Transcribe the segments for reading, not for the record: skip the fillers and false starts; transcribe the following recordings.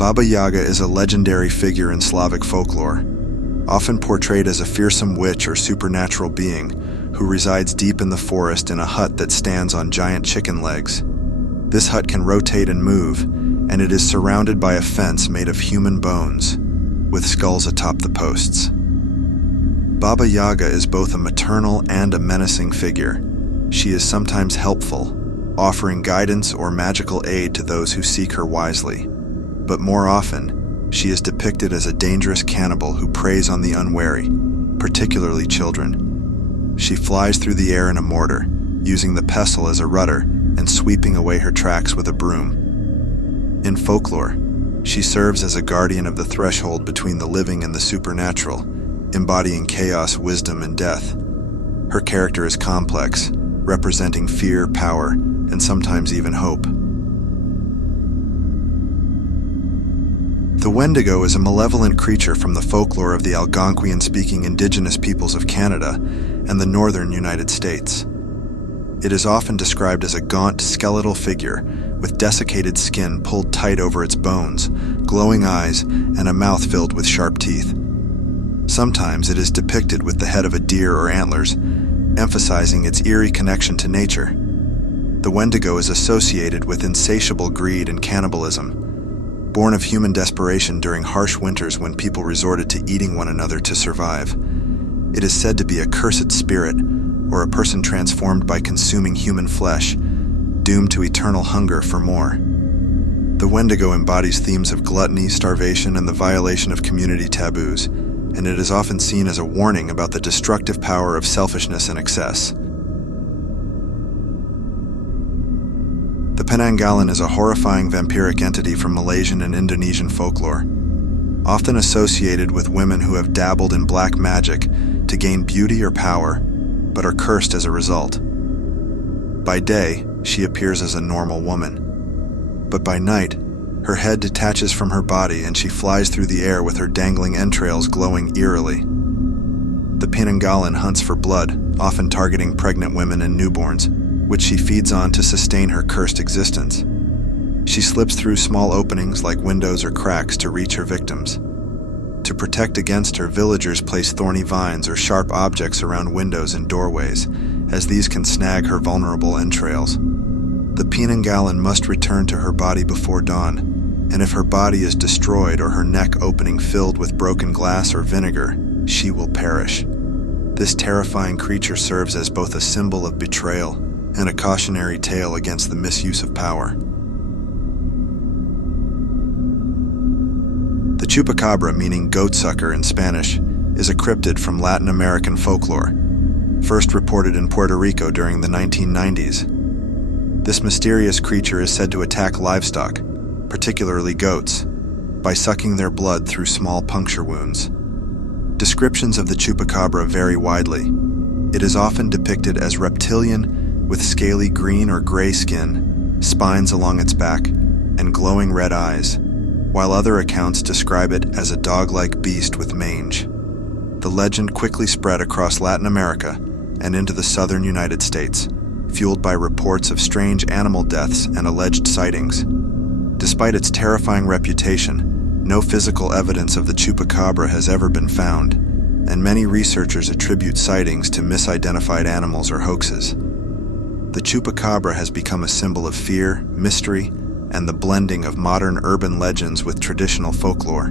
Baba Yaga is a legendary figure in Slavic folklore, often portrayed as a fearsome witch or supernatural being who resides deep in the forest in a hut that stands on giant chicken legs. This hut can rotate and move, and it is surrounded by a fence made of human bones, with skulls atop the posts. Baba Yaga is both a maternal and a menacing figure. She is sometimes helpful, offering guidance or magical aid to those who seek her wisely. But more often, she is depicted as a dangerous cannibal who preys on the unwary, particularly children. She flies through the air in a mortar, using the pestle as a rudder and sweeping away her tracks with a broom. In folklore, she serves as a guardian of the threshold between the living and the supernatural, embodying chaos, wisdom, and death. Her character is complex, representing fear, power, and sometimes even hope. The Wendigo is a malevolent creature from the folklore of the Algonquian-speaking indigenous peoples of Canada and the northern United States. It is often described as a gaunt, skeletal figure with desiccated skin pulled tight over its bones, glowing eyes, and a mouth filled with sharp teeth. Sometimes it is depicted with the head of a deer or antlers, emphasizing its eerie connection to nature. The Wendigo is associated with insatiable greed and cannibalism, born of human desperation during harsh winters when people resorted to eating one another to survive. It is said to be a cursed spirit, or a person transformed by consuming human flesh, doomed to eternal hunger for more. The Wendigo embodies themes of gluttony, starvation, and the violation of community taboos, and it is often seen as a warning about the destructive power of selfishness and excess. The Penanggalan is a horrifying vampiric entity from Malaysian and Indonesian folklore, often associated with women who have dabbled in black magic to gain beauty or power, but are cursed as a result. By day, she appears as a normal woman, but by night, her head detaches from her body and she flies through the air with her dangling entrails glowing eerily. The Penanggalan hunts for blood, often targeting pregnant women and newborns, which she feeds on to sustain her cursed existence. She slips through small openings like windows or cracks to reach her victims. To protect against her, villagers place thorny vines or sharp objects around windows and doorways, as these can snag her vulnerable entrails. The Penanggalan must return to her body before dawn, and if her body is destroyed or her neck opening filled with broken glass or vinegar, she will perish. This terrifying creature serves as both a symbol of betrayal and a cautionary tale against the misuse of power. The chupacabra, meaning goatsucker in Spanish, is a cryptid from Latin American folklore, first reported in Puerto Rico during the 1990s. This mysterious creature is said to attack livestock, particularly goats, by sucking their blood through small puncture wounds. Descriptions of the chupacabra vary widely. It is often depicted as reptilian, with scaly green or gray skin, spines along its back, and glowing red eyes, while other accounts describe it as a dog-like beast with mange. The legend quickly spread across Latin America and into the southern United States, fueled by reports of strange animal deaths and alleged sightings. Despite its terrifying reputation, no physical evidence of the chupacabra has ever been found, and many researchers attribute sightings to misidentified animals or hoaxes. The chupacabra has become a symbol of fear, mystery, and the blending of modern urban legends with traditional folklore.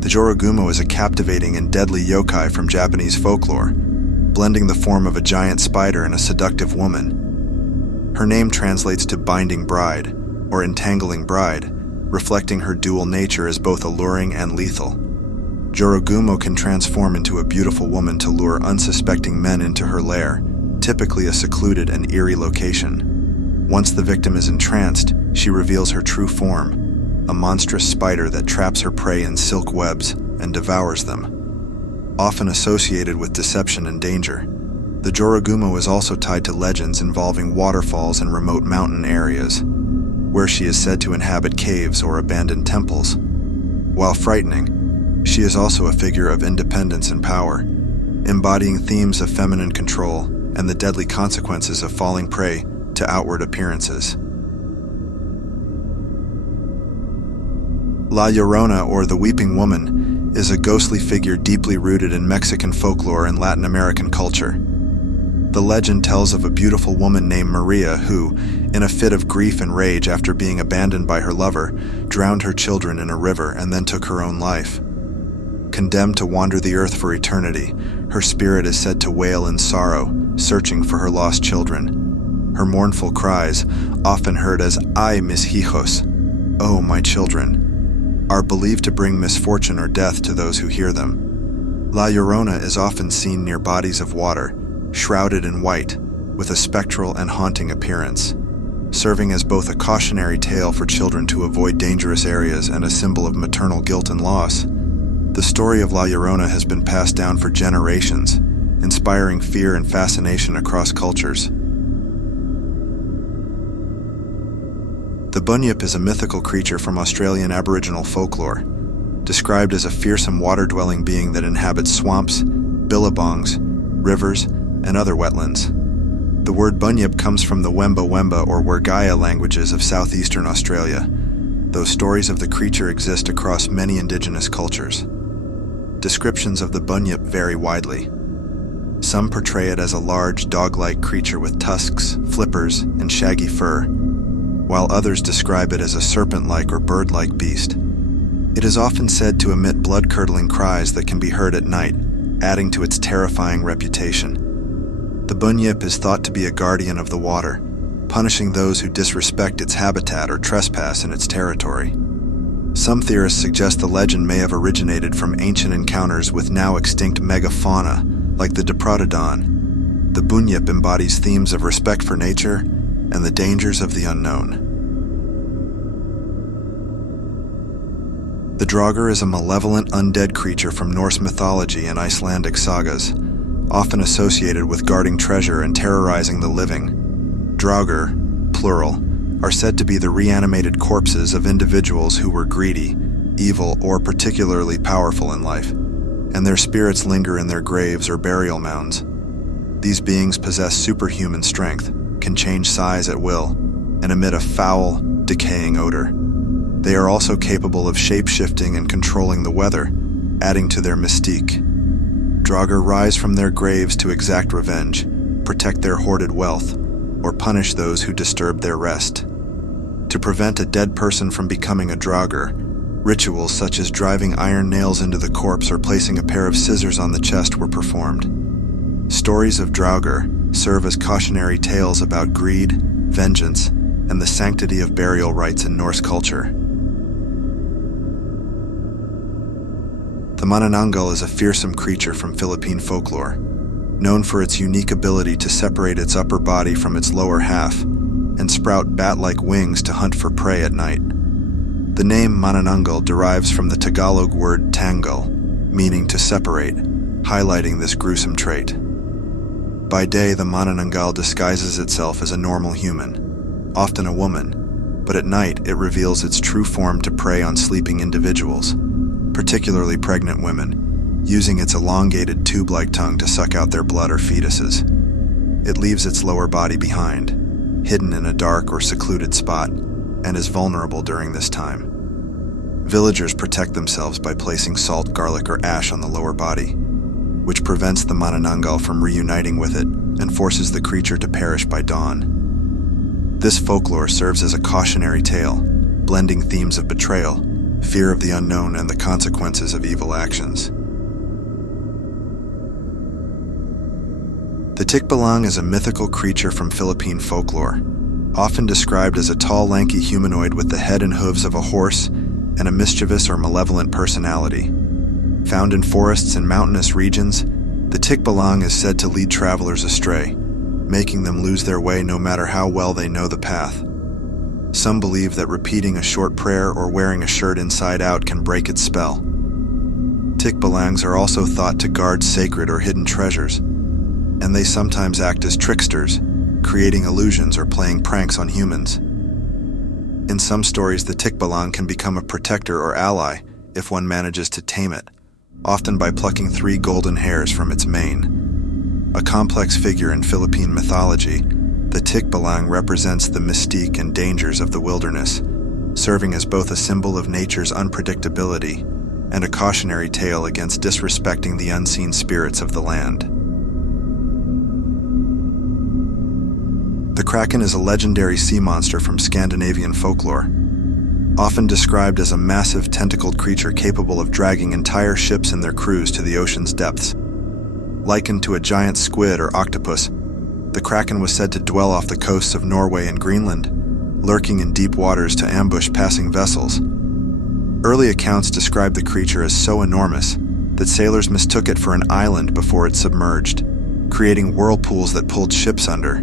The Jorogumo is a captivating and deadly yokai from Japanese folklore, blending the form of a giant spider and a seductive woman. Her name translates to binding bride, or entangling bride, reflecting her dual nature as both alluring and lethal. Jorogumo can transform into a beautiful woman to lure unsuspecting men into her lair, typically a secluded and eerie location. Once the victim is entranced, she reveals her true form, a monstrous spider that traps her prey in silk webs and devours them. Often associated with deception and danger, the Jorogumo is also tied to legends involving waterfalls and remote mountain areas, where she is said to inhabit caves or abandoned temples. While frightening, she is also a figure of independence and power, embodying themes of feminine control and the deadly consequences of falling prey to outward appearances. La Llorona, or the Weeping Woman, is a ghostly figure deeply rooted in Mexican folklore and Latin American culture. The legend tells of a beautiful woman named Maria who, in a fit of grief and rage after being abandoned by her lover, drowned her children in a river and then took her own life. Condemned to wander the earth for eternity, her spirit is said to wail in sorrow, searching for her lost children. Her mournful cries, often heard as "Ay, mis hijos," "Oh, my children," are believed to bring misfortune or death to those who hear them. La Llorona is often seen near bodies of water, shrouded in white, with a spectral and haunting appearance, serving as both a cautionary tale for children to avoid dangerous areas and a symbol of maternal guilt and loss. The story of La Llorona has been passed down for generations, inspiring fear and fascination across cultures. The bunyip is a mythical creature from Australian Aboriginal folklore, described as a fearsome water-dwelling being that inhabits swamps, billabongs, rivers, and other wetlands. The word bunyip comes from the Wemba Wemba or Wergaya languages of southeastern Australia, though stories of the creature exist across many indigenous cultures. Descriptions of the bunyip vary widely. Some portray it as a large, dog-like creature with tusks, flippers, and shaggy fur, while others describe it as a serpent-like or bird-like beast. It is often said to emit blood-curdling cries that can be heard at night, adding to its terrifying reputation. The bunyip is thought to be a guardian of the water, punishing those who disrespect its habitat or trespass in its territory. Some theorists suggest the legend may have originated from ancient encounters with now extinct megafauna, like the Diprotodon. The bunyip embodies themes of respect for nature and the dangers of the unknown. The draugr is a malevolent undead creature from Norse mythology and Icelandic sagas, often associated with guarding treasure and terrorizing the living. Draugr, plural, are said to be the reanimated corpses of individuals who were greedy, evil, or particularly powerful in life, and their spirits linger in their graves or burial mounds. These beings possess superhuman strength, can change size at will, and emit a foul, decaying odor. They are also capable of shape-shifting and controlling the weather, adding to their mystique. Draugr rise from their graves to exact revenge, protect their hoarded wealth, or punish those who disturb their rest. To prevent a dead person from becoming a draugr, rituals such as driving iron nails into the corpse or placing a pair of scissors on the chest were performed. Stories of draugr serve as cautionary tales about greed, vengeance, and the sanctity of burial rites in Norse culture. The manananggal is a fearsome creature from Philippine folklore, known for its unique ability to separate its upper body from its lower half and sprout bat-like wings to hunt for prey at night. The name manananggal derives from the Tagalog word tanggal, meaning to separate, highlighting this gruesome trait. By day, the manananggal disguises itself as a normal human, often a woman, but at night it reveals its true form to prey on sleeping individuals, particularly pregnant women, using its elongated tube-like tongue to suck out their blood or fetuses. It leaves its lower body behind, hidden in a dark or secluded spot, and is vulnerable during this time. Villagers protect themselves by placing salt, garlic, or ash on the lower body, which prevents the manananggal from reuniting with it and forces the creature to perish by dawn. This folklore serves as a cautionary tale, blending themes of betrayal, fear of the unknown, and the consequences of evil actions. The tikbalang is a mythical creature from Philippine folklore, often described as a tall, lanky humanoid with the head and hooves of a horse and a mischievous or malevolent personality. Found in forests and mountainous regions, the tikbalang is said to lead travelers astray, making them lose their way no matter how well they know the path. Some believe that repeating a short prayer or wearing a shirt inside out can break its spell. Tikbalangs are also thought to guard sacred or hidden treasures, and they sometimes act as tricksters, creating illusions or playing pranks on humans. In some stories, the tikbalang can become a protector or ally if one manages to tame it, often by plucking 3 golden hairs from its mane. A complex figure in Philippine mythology, the tikbalang represents the mystique and dangers of the wilderness, serving as both a symbol of nature's unpredictability and a cautionary tale against disrespecting the unseen spirits of the land. The Kraken is a legendary sea monster from Scandinavian folklore, often described as a massive tentacled creature capable of dragging entire ships and their crews to the ocean's depths. Likened to a giant squid or octopus, the Kraken was said to dwell off the coasts of Norway and Greenland, lurking in deep waters to ambush passing vessels. Early accounts describe the creature as so enormous that sailors mistook it for an island before it submerged, creating whirlpools that pulled ships under.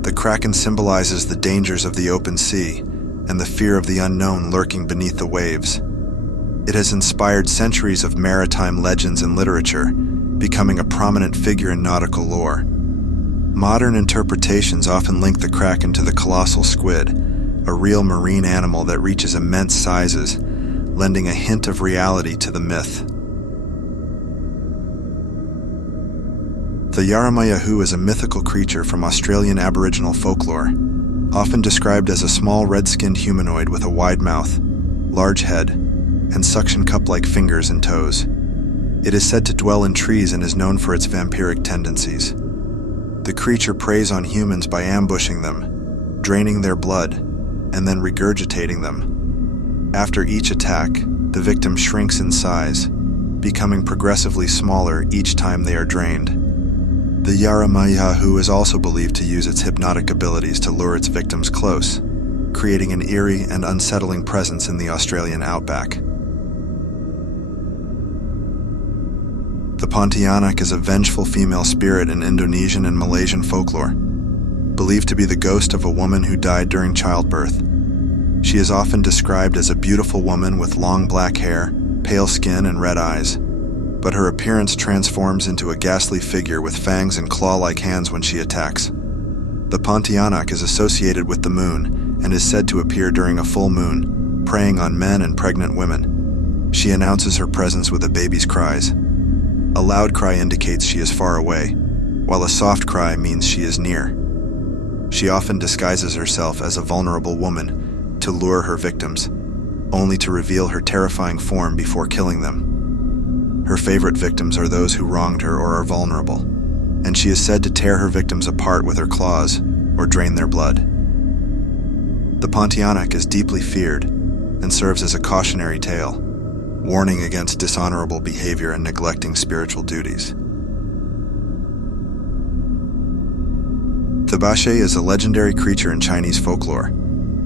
The Kraken symbolizes the dangers of the open sea and the fear of the unknown lurking beneath the waves. It has inspired centuries of maritime legends and literature, becoming a prominent figure in nautical lore. Modern interpretations often link the Kraken to the colossal squid, a real marine animal that reaches immense sizes, lending a hint of reality to the myth. The Yaramayahu is a mythical creature from Australian Aboriginal folklore, often described as a small red-skinned humanoid with a wide mouth, large head, and suction cup-like fingers and toes. It is said to dwell in trees and is known for its vampiric tendencies. The creature preys on humans by ambushing them, draining their blood, and then regurgitating them. After each attack, the victim shrinks in size, becoming progressively smaller each time they are drained. The Yaramayahu is also believed to use its hypnotic abilities to lure its victims close, creating an eerie and unsettling presence in the Australian outback. The Pontianak is a vengeful female spirit in Indonesian and Malaysian folklore, believed to be the ghost of a woman who died during childbirth. She is often described as a beautiful woman with long black hair, pale skin, and red eyes, but her appearance transforms into a ghastly figure with fangs and claw-like hands when she attacks. The Pontianak is associated with the moon and is said to appear during a full moon, preying on men and pregnant women. She announces her presence with a baby's cries. A loud cry indicates she is far away, while a soft cry means she is near. She often disguises herself as a vulnerable woman to lure her victims, only to reveal her terrifying form before killing them. Her favorite victims are those who wronged her or are vulnerable, and she is said to tear her victims apart with her claws or drain their blood. The Pontianak is deeply feared and serves as a cautionary tale, warning against dishonorable behavior and neglecting spiritual duties. The Bashe is a legendary creature in Chinese folklore,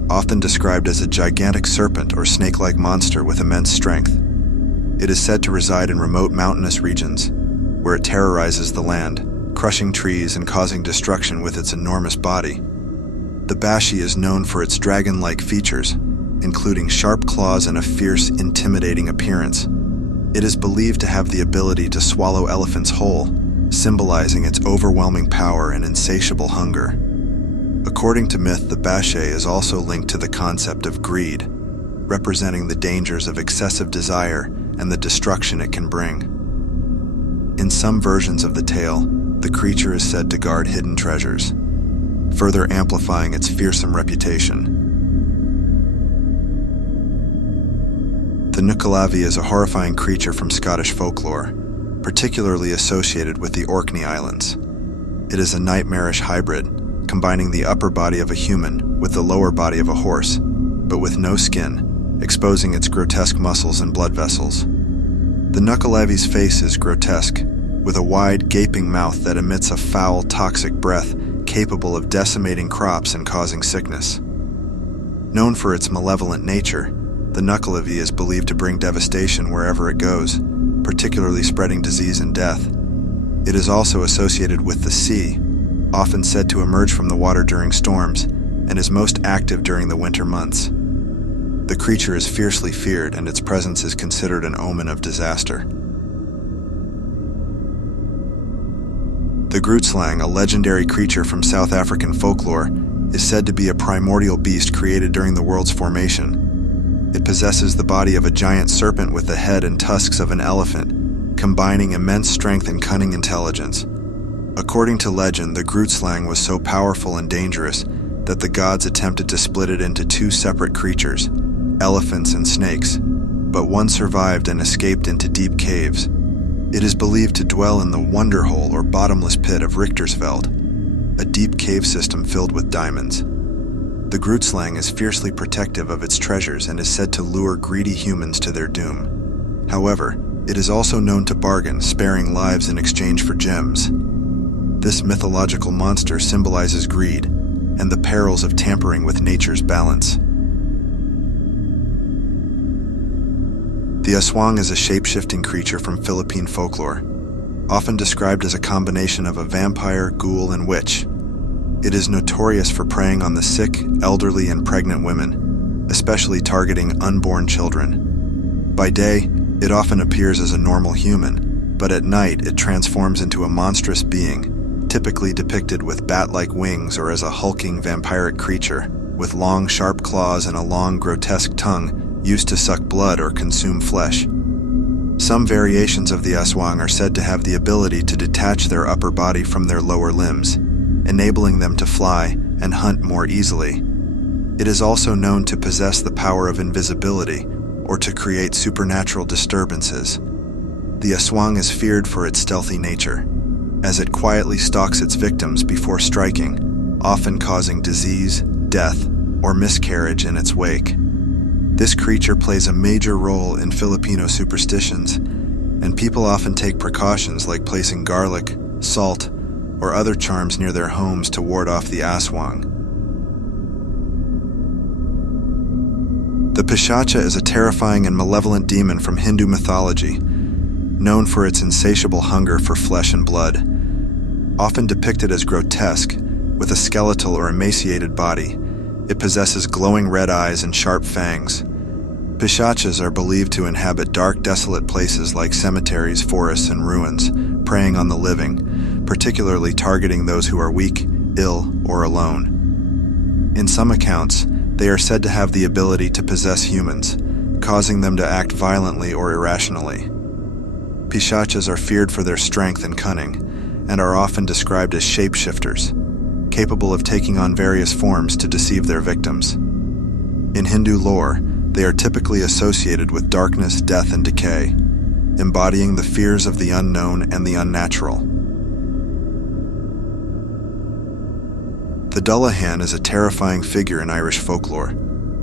often described as a gigantic serpent or snake-like monster with immense strength. It is said to reside in remote mountainous regions, where it terrorizes the land, crushing trees and causing destruction with its enormous body. The Bashi is known for its dragon-like features, including sharp claws and a fierce, intimidating appearance. It is believed to have the ability to swallow elephants whole, symbolizing its overwhelming power and insatiable hunger. According to myth, the Bashe is also linked to the concept of greed, representing the dangers of excessive desire and the destruction it can bring. In some versions of the tale, the creature is said to guard hidden treasures, further amplifying its fearsome reputation. The Nukkalavi is a horrifying creature from Scottish folklore, particularly associated with the Orkney Islands. It is a nightmarish hybrid, combining the upper body of a human with the lower body of a horse, but with no skin, exposing its grotesque muscles and blood vessels. The Nukkalavi's face is grotesque, with a wide, gaping mouth that emits a foul, toxic breath capable of decimating crops and causing sickness. Known for its malevolent nature, the Nukkalavi is believed to bring devastation wherever it goes, particularly spreading disease and death. It is also associated with the sea, often said to emerge from the water during storms, and is most active during the winter months. The creature is fiercely feared, and its presence is considered an omen of disaster. The Grootslang, a legendary creature from South African folklore, is said to be a primordial beast created during the world's formation. It possesses the body of a giant serpent with the head and tusks of an elephant, combining immense strength and cunning intelligence. According to legend, the Grootslang was so powerful and dangerous that the gods attempted to split it into two separate creatures, elephants, and snakes, but one survived and escaped into deep caves. It is believed to dwell in the Wonder Hole or bottomless pit of Richtersveld, a deep cave system filled with diamonds. The Grootslang is fiercely protective of its treasures and is said to lure greedy humans to their doom. However, it is also known to bargain, sparing lives in exchange for gems. This mythological monster symbolizes greed and the perils of tampering with nature's balance. The aswang is a shape-shifting creature from Philippine folklore, often described as a combination of a vampire, ghoul, and witch. It is notorious for preying on the sick, elderly, and pregnant women, especially targeting unborn children. By day, it often appears as a normal human, but at night it transforms into a monstrous being, typically depicted with bat-like wings or as a hulking vampiric creature, with long, sharp claws and a long, grotesque tongue used to suck blood or consume flesh. Some variations of the aswang are said to have the ability to detach their upper body from their lower limbs, enabling them to fly and hunt more easily. It is also known to possess the power of invisibility or to create supernatural disturbances. The aswang is feared for its stealthy nature, as it quietly stalks its victims before striking, often causing disease, death, or miscarriage in its wake. This creature plays a major role in Filipino superstitions, and people often take precautions like placing garlic, salt, or other charms near their homes to ward off the aswang. The Pishacha is a terrifying and malevolent demon from Hindu mythology, known for its insatiable hunger for flesh and blood. Often depicted as grotesque, with a skeletal or emaciated body, it possesses glowing red eyes and sharp fangs. Pishachas are believed to inhabit dark, desolate places like cemeteries, forests, and ruins, preying on the living, particularly targeting those who are weak, ill, or alone. In some accounts, they are said to have the ability to possess humans, causing them to act violently or irrationally. Pishachas are feared for their strength and cunning, and are often described as shapeshifters, capable of taking on various forms to deceive their victims. In Hindu lore, they are typically associated with darkness, death, and decay, embodying the fears of the unknown and the unnatural. The Dullahan is a terrifying figure in Irish folklore,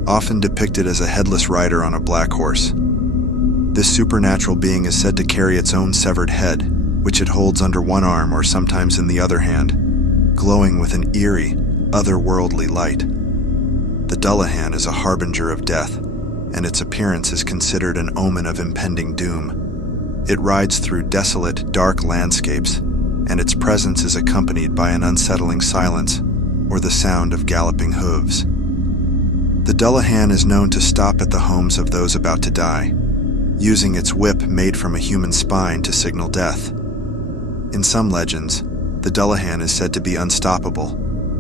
often depicted as a headless rider on a black horse. This supernatural being is said to carry its own severed head, which it holds under one arm or sometimes in the other hand, glowing with an eerie, otherworldly light. The Dullahan is a harbinger of death, and its appearance is considered an omen of impending doom. It rides through desolate, dark landscapes, and its presence is accompanied by an unsettling silence or the sound of galloping hooves. The Dullahan is known to stop at the homes of those about to die, using its whip made from a human spine to signal death. In some legends, the Dullahan is said to be unstoppable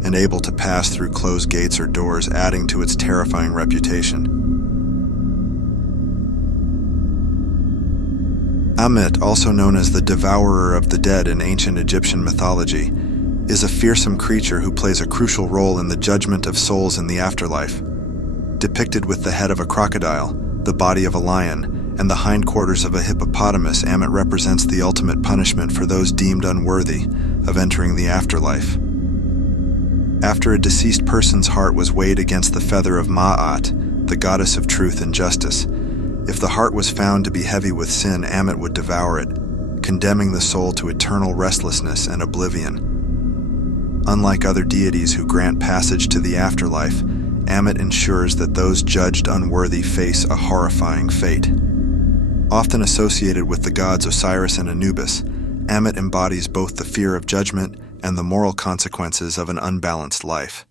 and able to pass through closed gates or doors, adding to its terrifying reputation. Ammit, also known as the Devourer of the Dead in ancient Egyptian mythology, is a fearsome creature who plays a crucial role in the judgment of souls in the afterlife. Depicted with the head of a crocodile, the body of a lion, and the hindquarters of a hippopotamus, Ammit represents the ultimate punishment for those deemed unworthy of entering the afterlife. After a deceased person's heart was weighed against the feather of Ma'at, the goddess of truth and justice, if the heart was found to be heavy with sin, Ammit would devour it, condemning the soul to eternal restlessness and oblivion. Unlike other deities who grant passage to the afterlife, Ammit ensures that those judged unworthy face a horrifying fate. Often associated with the gods Osiris and Anubis, Ammit embodies both the fear of judgment and the moral consequences of an unbalanced life.